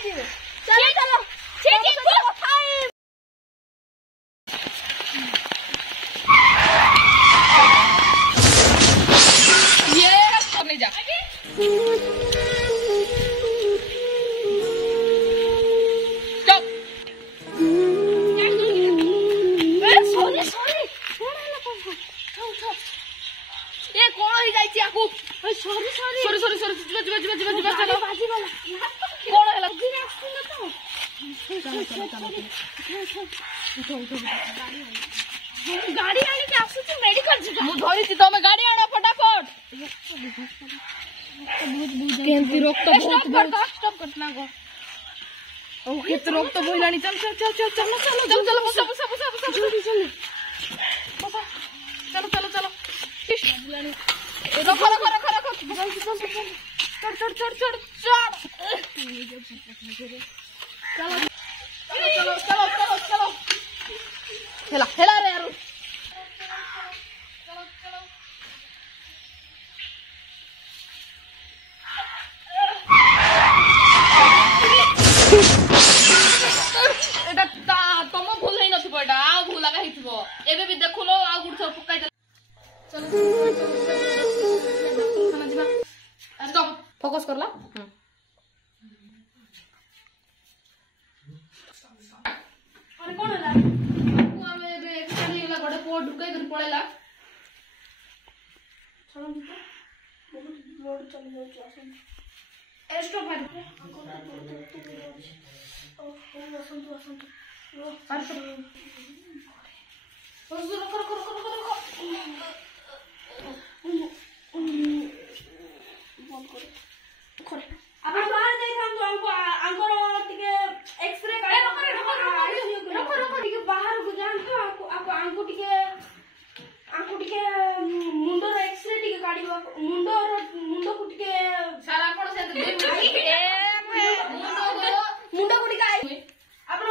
चलो चलो ये जा गाड़ी आने के आसुची मेडिकल जी मु धरिची तमे गाड़ी आना फटाफट केंती रोक तो स्टॉप करना गो ओ केत रोक तो बोइलानी चल चल चल चल चल चल चल चल बसा बसा बसा बसा जल्दी चल बसा चलो चलो चलो रखो रखो रखो रखो जल्दी चल चढ़ चढ़ चढ़ चढ़ चलो चलो चलो चलो चलो हेला हेला रे यार चलो चलो एटा तम भूल है नथिबो एटा आ भूल लगा हिथिबो एबे भी देखुनो आ गुड सब पकाई चलो खाना दिबा स्टॉप फोकस करला अरे कोन हला को आमे एबे खाली होला गडे को ढुकाई कर पळेला चलो दितो बहुत लोड चली जाउ आसन स्टॉप मार ओ आसन तू लो पार कर कर कर कर कर बंद कर कर आपण बाहर जाई थाम तो हमको टिके एक्सरे काढ रखो टिके बाहर को जान तो हमको टिके मुंडो एक्सरे टिके काढिबो मुंडो को टिके सारा आपण से मुंडो को टिके आई आपण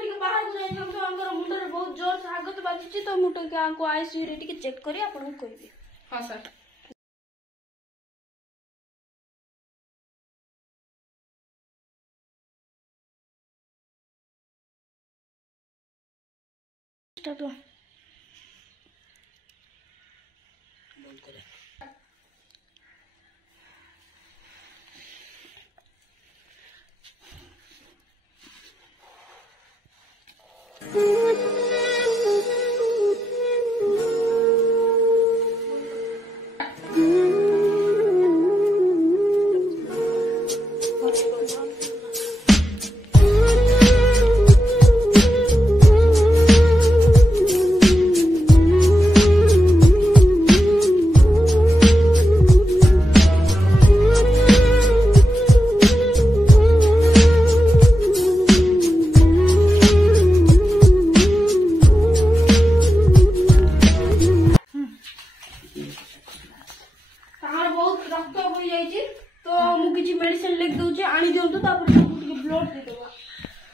टिके बाहर को जाई थाम तो हमको मुंडो रे बहुत जोर से आगत बाजिची तो मुंडो के हमको आईसीयू रे टिके चेक करी आपण को कहबी हां सर स्टार्ट बंद करे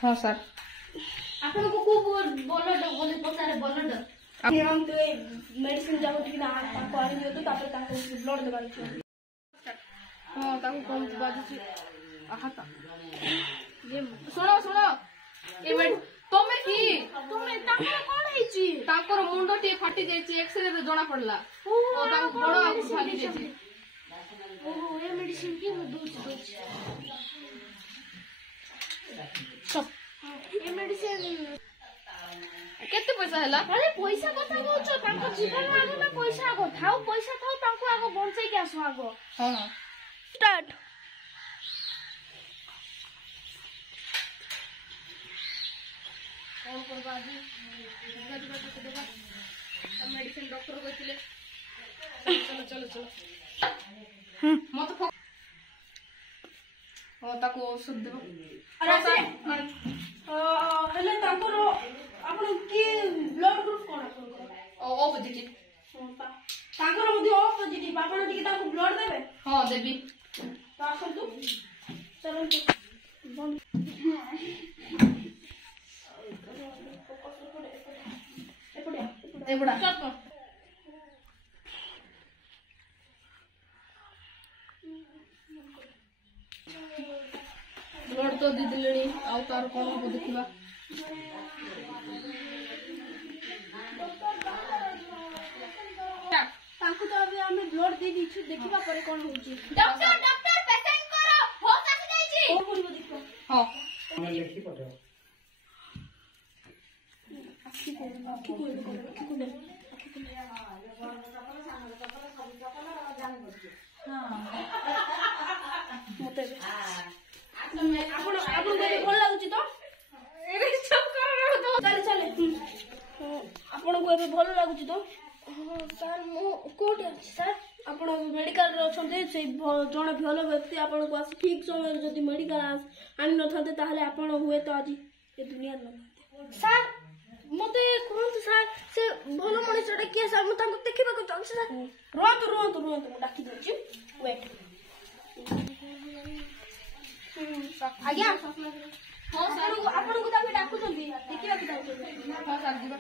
हाँ सर आपन को ब्लड बोले पसारे ब्लड हम तो मेडिसिन जाबो कि ना ताको आनि दियो तो तापर ताको ब्लड देबार छै हां ताको कम बाजू आहाता ये सुनो सुनो ए तमे की तमे ताको कोन है छी ताकर मुंडो टे फाटी जाय छी एक्सरे रे जोना पड़ला ओ ताको बड़ आगु फाटी जाय छी ओ ए मेडिसिन की दूच सब ये मेडिसिन केते पैसा हला अरे पैसा कथा बोलछ ताको जीवन आगो ना पैसा आगो थाओ पैसा थाओ ताको आगो बंचै के आसो आगो हां स्टार्ट कौन करबा जी मेडिसिन डॉक्टर कहतिले चलो चलो चलो मत ओ ताको औषध देबो अरे हेले ताको आपण की ब्लड ग्रुप कोन ओ पॉजिटिव ताको मध्ये ओ पॉजिटिव आपण टिके ताको ब्लड देबे हां देबी ताको तू चलो तू बंद एपड़ा स्टॉप ବ୍ଲଡ୍ ତ ଦେଇଦେଲେଣି ଆଉ ତାର କ'ଣ ହବ ଦେଖିବା। ତାଙ୍କୁ ତ ଏବେ ଆମେ ବ୍ଲଡ୍ ଦେଇ ଦେଇଛୁ ଦେଖିବା ପରେ କ'ଣ ହଉଛି। ଡକ୍ଟର ପେସେଣ୍ଟଙ୍କର ହୋସ୍ ଆସି ଯାଇଛି। କ'ଣ କରିବ ଦେଖିବ। ହଁ ଲେଖି ପଠାଅ। ଆପଣଙ୍କୁ ଭଲ ଲାଗୁଛି ତ? ଚାଲେ ଆପଣଙ୍କୁ ଏବେ ଭଲ ଲାଗୁଛି ତ? ସାର୍ ମୁଁ କୋଉଠି ଅଛି ସାର୍? ଆପଣ ମେଡିକାଲରେ ଅଛନ୍ତି। ସେଇ ଜଣେ ଭଲ ବ୍ୟକ୍ତି ଆପଣଙ୍କୁ ଆସି ଠିକ୍ ସମୟରେ ଯଦି ମେଡିକାଲ ଆଣିନଥାନ୍ତେ ତାହେଲେ ଆପଣ ହୁଏତ ଆଜି ଏ ଦୁନିଆରେ ନଥାନ୍ତେ। ସାର୍ ମତେ କୁହନ୍ତୁ ସାର୍ ସେ ଭଲ ମଣିଷଟା କିଏ ସାର୍? ମୁଁ ତାଙ୍କୁ ଦେଖିବାକୁ ଚାହୁଁଛି ସାର୍। ରୁହନ୍ତୁ ମୁଁ ଡାକି ଦେଉଛି। ୱେଟ୍। ଆଜ୍ଞା ହଁ ଆପଣଙ୍କୁ ତାଙ୍କେ ଡାକୁଛନ୍ତି ଦେଖିବାକୁ ଚାହୁଁଛନ୍ତି। ହଁ ସାର୍ ଯିବା।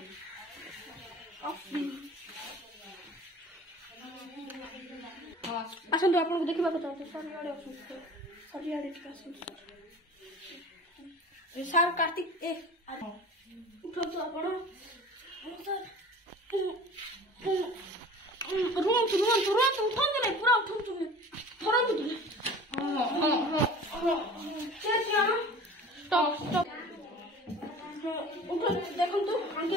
ଆସନ୍ତୁ ଆପଣଙ୍କୁ ଦେଖିବାକୁ ଚାହୁଁଛୁ ସାର୍। ଇଆଡ଼େ ଆସନ୍ତୁ ସାର୍। ଇଆଡ଼େ ଟିକେ ଆସନ୍ତୁ ସାର୍। କାର୍ତ୍ତିକ ଉଠନ୍ତୁ ଆପଣ। ରୁହନ୍ତୁ ଉଠନ୍ତୁ ନାହିଁ ପୁରା ଉଠନ୍ତୁ ଧରନ୍ତୁ ଟିକେ। ଉଠନ୍ତୁ ଦେଖନ୍ତୁ ଆଙ୍କେ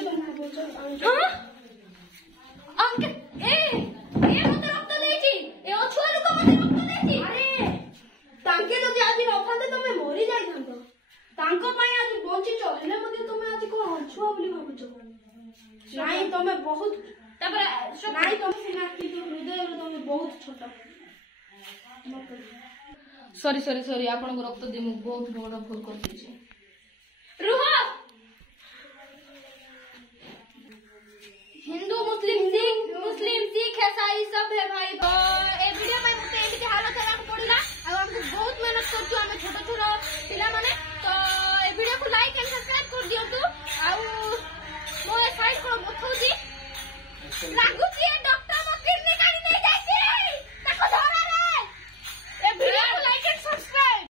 ତାଙ୍କେ ଯଦି ଆଜି ନଥାନ୍ତେ ତମେ ମରି ଯାଇଥାନ୍ତ। ତାଙ୍କ ପାଇଁ ଆଜି ବଞ୍ଚିଛ ହେଲେ ମଧ୍ୟ ତମେ ଆଜି କ'ଣ ଅଛୁଆ ବୋଲି ଭାବୁଛ? ନାଇଁ ତମେ ବହୁତ ତାପରେ ନାଇଁ ତମେ ସିନା କିନ୍ତୁ ହୃଦୟରୁ ତମେ ବହୁତ ଛୋଟ। ସରି ଆପଣଙ୍କୁ ରକ୍ତ ଦେଇ ମୁଁ ବହୁତ ବଡ଼ ଭୁଲ କରିଦେଇଛି। ରୁହ। हिंदू मुस्लिम सिख ईसाई सब है भाई।